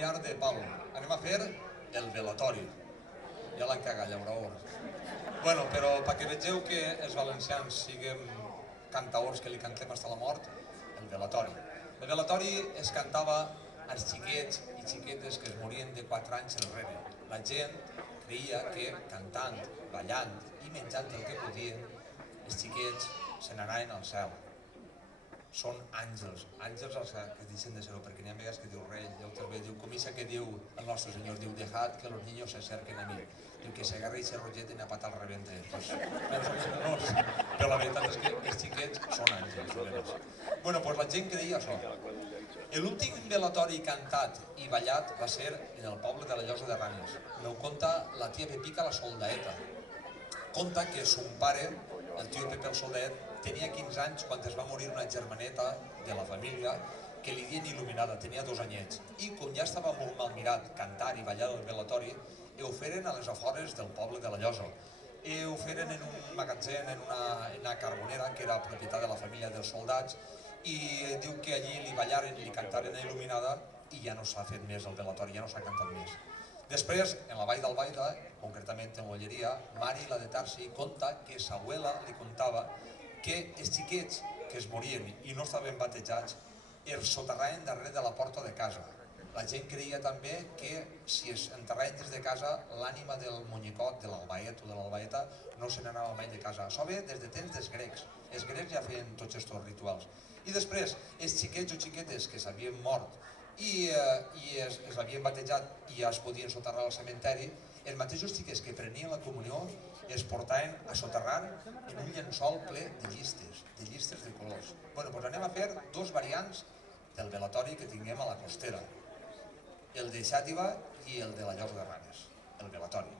De palo. Anem a fer el velatori. Ja l'han cagat, llauraor. Bueno, però perquè vegeu que els valencians siguem cantaors que li cantem fins a la mort, el velatori. El velatori es cantava als xiquets i xiquetes que es morien de 4 anys enrere. La gent creia que cantant, ballant i menjant el que podien, els xiquets se n'anaven al cel. Són àngels, àngels els que deixen de ser-ho, perquè n'hi ha vegades que diu rei, i altres vegades diu, com això que diu el nostre senyor, diu, dejad que los niños se acerquen a mi, diu que s'agarra i se roget i a patar al rebente, pues, però la veritat és que els xiquets són àngels. Bueno, pues la gent creia això. L'últim velatori cantat i ballat va ser en el poble de la Llosa de Ranes. Me ho conta la tia Pepica, la soldaeta. Conta que son pare, el tio Pepe el soldaet, tenia 15 anys quan es va morir una germaneta de la família que li dien il·luminada, tenia 2 anyets. I com ja estava molt mal mirat cantar i ballar el velatori, ho feren a les afores del poble de la Llosa. Ho feren en un magatzem, en una carbonera, que era propietat de la família dels soldats, i diu que allí li ballaren i li cantaren a il·luminada i ja no s'ha fet més el velatori, ja no s'ha cantat més. Després, en la Vall d'Albaida, concretament en Olleria, Mari, la de Tarsi, conta que sa abuela li contava que els xiquets que es morien i no estaven batejats els soterraven darrere de la porta de casa. La gent creia també que si es enterraven des de casa, l'ànima del monyicot, de l'albaet o de l'albaeta, no se n'anava mai de casa. Això ve des de temps dels grecs. Els grecs ja feien tots aquests rituals. I després, els xiquets o xiquetes que s'havien mort i es havien batejat i ja es podien soterrar al cementeri, els mateixos xiquets que prenien la comunió es portaven a soterrar en un llençol ple de llistes de colors. Bueno, doncs anem a fer 2 variants del velatori que tinguem a la costera. El de Xàtiva i el de la Llosa de Ranes, el velatori.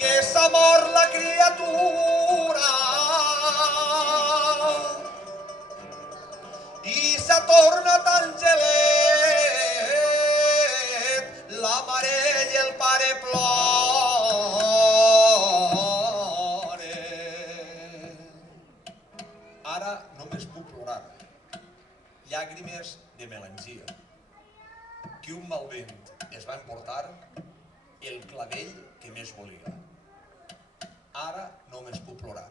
que s'ha mort la criatura i s'ha tornat angelet, la mare i el pare ploren. Ara només puc plorar, llàgrimes de melangia, que un mal vent es va emportar el clavell que més volia. Ara només puc plorar.